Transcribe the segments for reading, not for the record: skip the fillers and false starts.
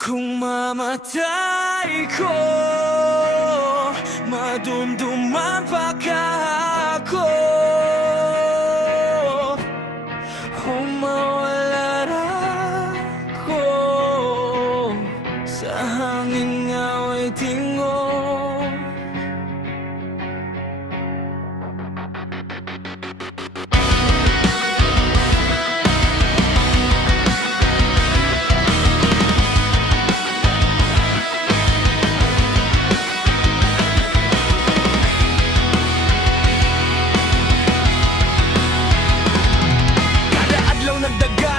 Kung mamatay ko, madumduman pa ka ako, o mawala ako sa hangin nga'y tingo.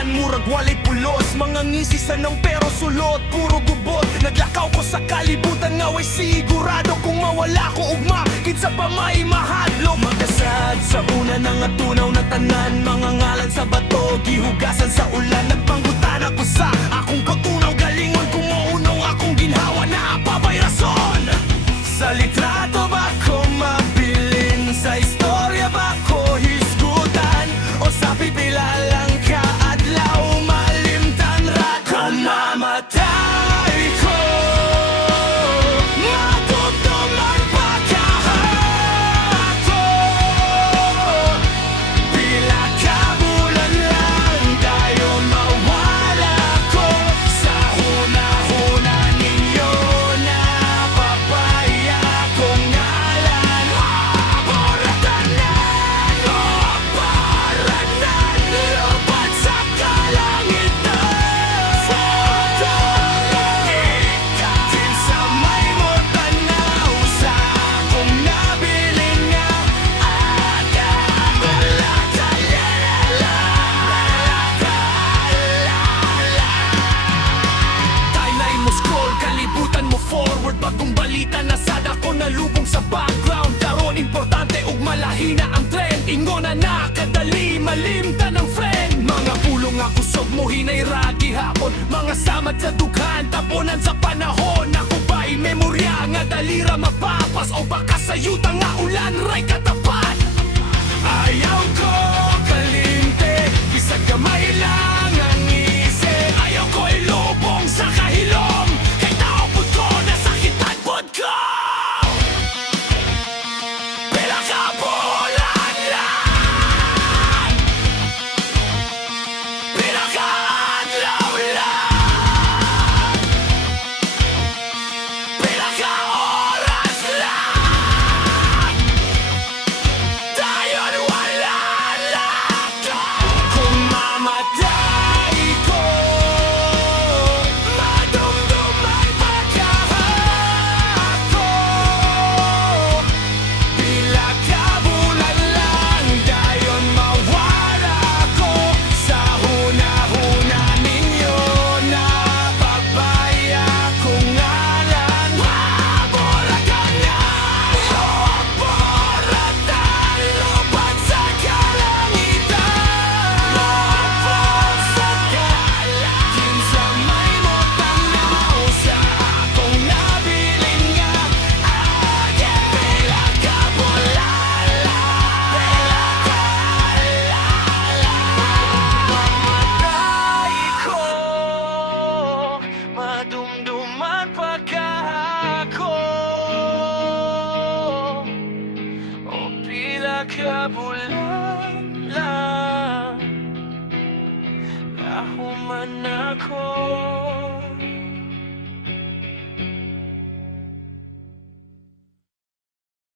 Murag walay pulos, mga ngisisan ng pero sulot, puro gubot. Naglakaw ko sa kalibutan nga way sigurado, kung mawala ko ugma kinsa pa may mahadlok. Magasad sa una ng atunaw na tanan, mga ngalan sa bato gihugasan sa ulan. Nagpanggutan ako sa akong pagtunaw, galingon kung maunaw akong ginhawa na apabay rason. Sa litrato ba ko mabilin, sa istorya ba ko hisgutan, o sa pipila lang ka adlaw malimtan ra. Kung mamatay ko, matutuman pa ka ako, pila ka bulan lang tayo mawala ko sa huna-huna ninyo na papaya kong ngalan. Boratanan o paranan, lupat sa kalangitan. Sa langit ka, kinsa may mo tanaw sa akong nabilin nga ada. Wala talala, timeline mo scroll, kalibutan mo forward. Bagong balita na sada ko nalubong sa background. Daron importante ug malahina ang trend, ingon na nakadali malimtan ang friend. Mga pulong nga kusog mo hinay ragi hapon, mga samad sa dughan tapunan sa panahon. Ako ba'y memorya nga dalira mapapas, o baka sa yuta nga ulan ray katapat. Ayaw ko kalinte, isang kamay lang